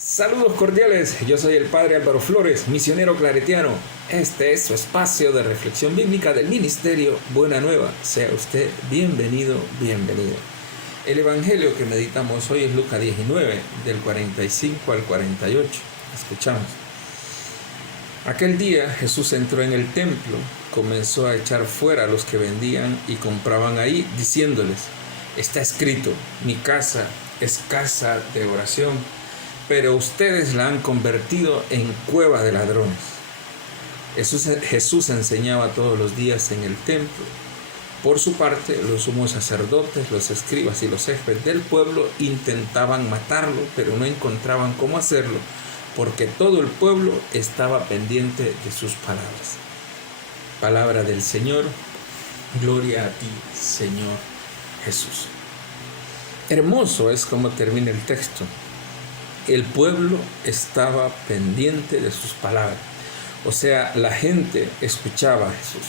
Saludos cordiales, yo soy el Padre Álvaro Flores, misionero claretiano. Este es su espacio de reflexión bíblica del Ministerio Buena Nueva. Sea usted bienvenido, bienvenido. El evangelio que meditamos hoy es Lucas 19, del 45 al 48. Escuchamos. Aquel día Jesús entró en el templo, comenzó a echar fuera a los que vendían y compraban ahí, diciéndoles: está escrito, mi casa es casa de oración, pero ustedes la han convertido en cueva de ladrones. Jesús enseñaba todos los días en el templo. Por su parte, los sumos sacerdotes, los escribas y los jefes del pueblo intentaban matarlo, pero no encontraban cómo hacerlo, porque todo el pueblo estaba pendiente de sus palabras. Palabra del Señor, gloria a ti, Señor Jesús. Hermoso es como termina el texto. El pueblo estaba pendiente de sus palabras. O sea, la gente escuchaba a Jesús.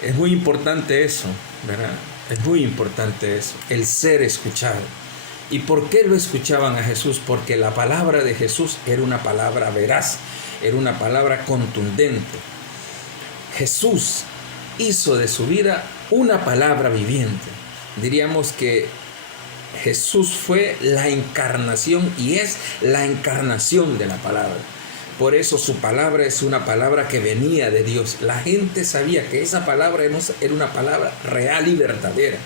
Es muy importante eso, ¿verdad? Es muy importante eso, el ser escuchado. ¿Y por qué lo escuchaban a Jesús? Porque la palabra de Jesús era una palabra veraz, era una palabra contundente. Jesús hizo de su vida una palabra viviente. Diríamos que Jesús fue la encarnación y es la encarnación de la palabra. Por eso su palabra es una palabra que venía de Dios. La gente sabía que esa palabra era una palabra real y verdadera,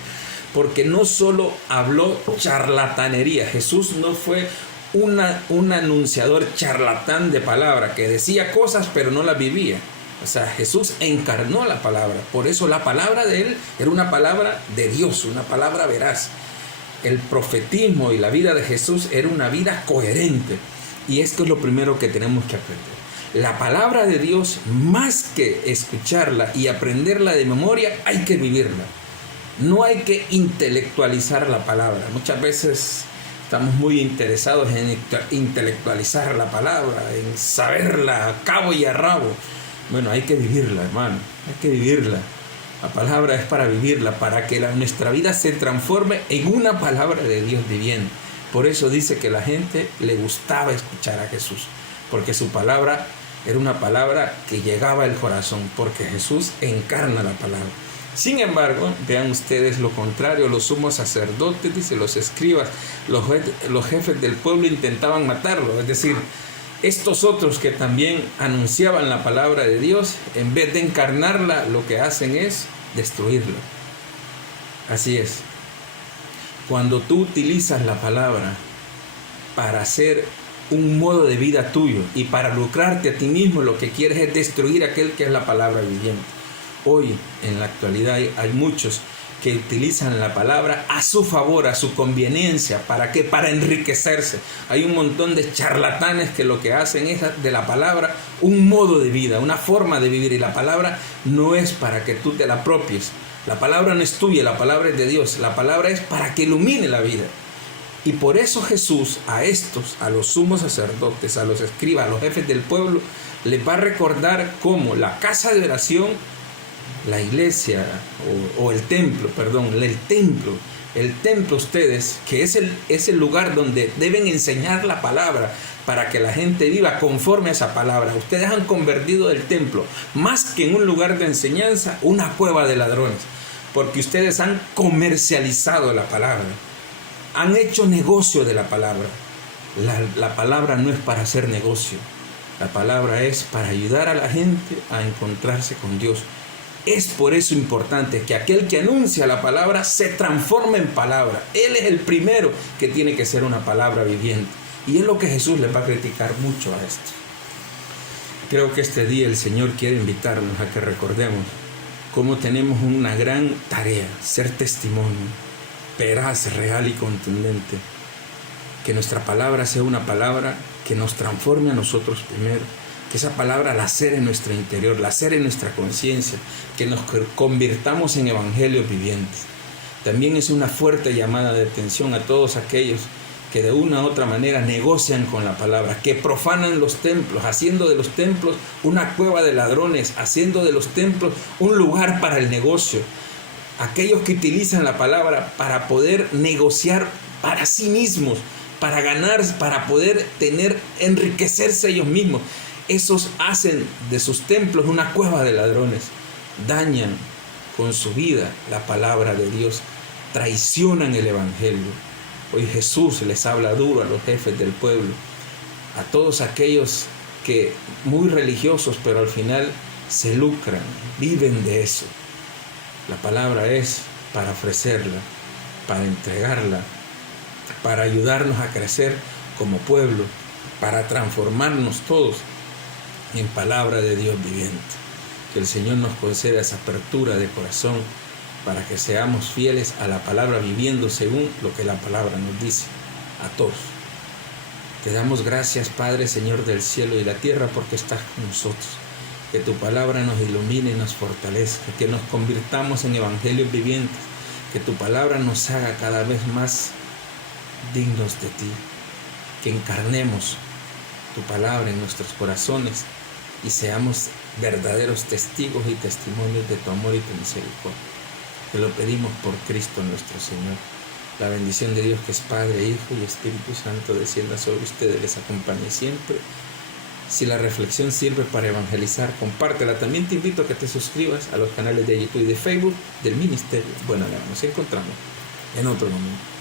porque no solo habló charlatanería. Jesús no fue un anunciador charlatán de palabra que decía cosas pero no las vivía. O sea, Jesús encarnó la palabra. Por eso la palabra de él era una palabra de Dios, una palabra veraz. El profetismo y la vida de Jesús era una vida coherente. Y esto es lo primero que tenemos que aprender. La palabra de Dios, más que escucharla y aprenderla de memoria, hay que vivirla. No hay que intelectualizar la palabra. Muchas veces estamos muy interesados en intelectualizar la palabra, en saberla a cabo y a rabo. Bueno, hay que vivirla, hermano. Hay que vivirla. La palabra es para vivirla, para que nuestra vida se transforme en una palabra de Dios viviente. Por eso dice que la gente le gustaba escuchar a Jesús, porque su palabra era una palabra que llegaba al corazón, porque Jesús encarna la palabra. Sin embargo, vean ustedes lo contrario, los sumos sacerdotes, dice, los escribas, los jefes del pueblo intentaban matarlo. Es decir, estos otros que también anunciaban la palabra de Dios, en vez de encarnarla, lo que hacen es destruirla. Así es. Cuando tú utilizas la palabra para hacer un modo de vida tuyo y para lucrarte a ti mismo, lo que quieres es destruir aquel que es la palabra viviente. Hoy, en la actualidad, hay muchos que utilizan la palabra a su favor, a su conveniencia. ¿Para qué? Para enriquecerse. Hay un montón de charlatanes que lo que hacen es de la palabra un modo de vida, una forma de vivir. Y la palabra no es para que tú te la apropies. La palabra no es tuya, la palabra es de Dios. La palabra es para que ilumine la vida. Y por eso Jesús a los sumos sacerdotes, a los escribas, a los jefes del pueblo, les va a recordar cómo la casa de oración, la iglesia o el templo, el templo ustedes, que es el lugar donde deben enseñar la palabra para que la gente viva conforme a esa palabra. Ustedes han convertido el templo, más que en un lugar de enseñanza, una cueva de ladrones, porque ustedes han comercializado la palabra, han hecho negocio de la palabra. La palabra no es para hacer negocio, la palabra es para ayudar a la gente a encontrarse con Dios. Es por eso importante que aquel que anuncia la palabra se transforme en palabra. Él es el primero que tiene que ser una palabra viviente. Y es lo que Jesús le va a criticar mucho a esto. Creo que este día el Señor quiere invitarnos a que recordemos cómo tenemos una gran tarea, ser testimonio, veraz, real y contundente. Que nuestra palabra sea una palabra que nos transforme a nosotros primero. Que esa palabra la cere en nuestro interior, la cere en nuestra conciencia, que nos convirtamos en evangelios vivientes. También es una fuerte llamada de atención a todos aquellos que de una u otra manera negocian con la palabra, que profanan los templos, haciendo de los templos una cueva de ladrones, haciendo de los templos un lugar para el negocio. Aquellos que utilizan la palabra para poder negociar para sí mismos, para ganar, para poder enriquecerse ellos mismos. Esos hacen de sus templos una cueva de ladrones. Dañan con su vida la palabra de Dios. Traicionan el evangelio. Hoy Jesús les habla duro a los jefes del pueblo, a todos aquellos que muy religiosos, pero al final se lucran, viven de eso. La palabra es para ofrecerla, para entregarla, para ayudarnos a crecer como pueblo, para transformarnos todos en palabra de Dios viviente. Que el Señor nos conceda esa apertura de corazón para que seamos fieles a la palabra, viviendo según lo que la palabra nos dice a todos. Te damos gracias, Padre, Señor del cielo y la tierra, porque estás con nosotros. Que tu palabra nos ilumine y nos fortalezca, que nos convirtamos en evangelios vivientes, que tu palabra nos haga cada vez más dignos de ti, que encarnemos tu palabra en nuestros corazones y seamos verdaderos testigos y testimonios de tu amor y tu misericordia. Te lo pedimos por Cristo nuestro Señor. La bendición de Dios, que es Padre, Hijo y Espíritu Santo, descienda sobre ustedes, les acompañe siempre. Si la reflexión sirve para evangelizar, compártela. También te invito a que te suscribas a los canales de YouTube y de Facebook del Ministerio Buena Nueva. Nos encontramos en otro momento.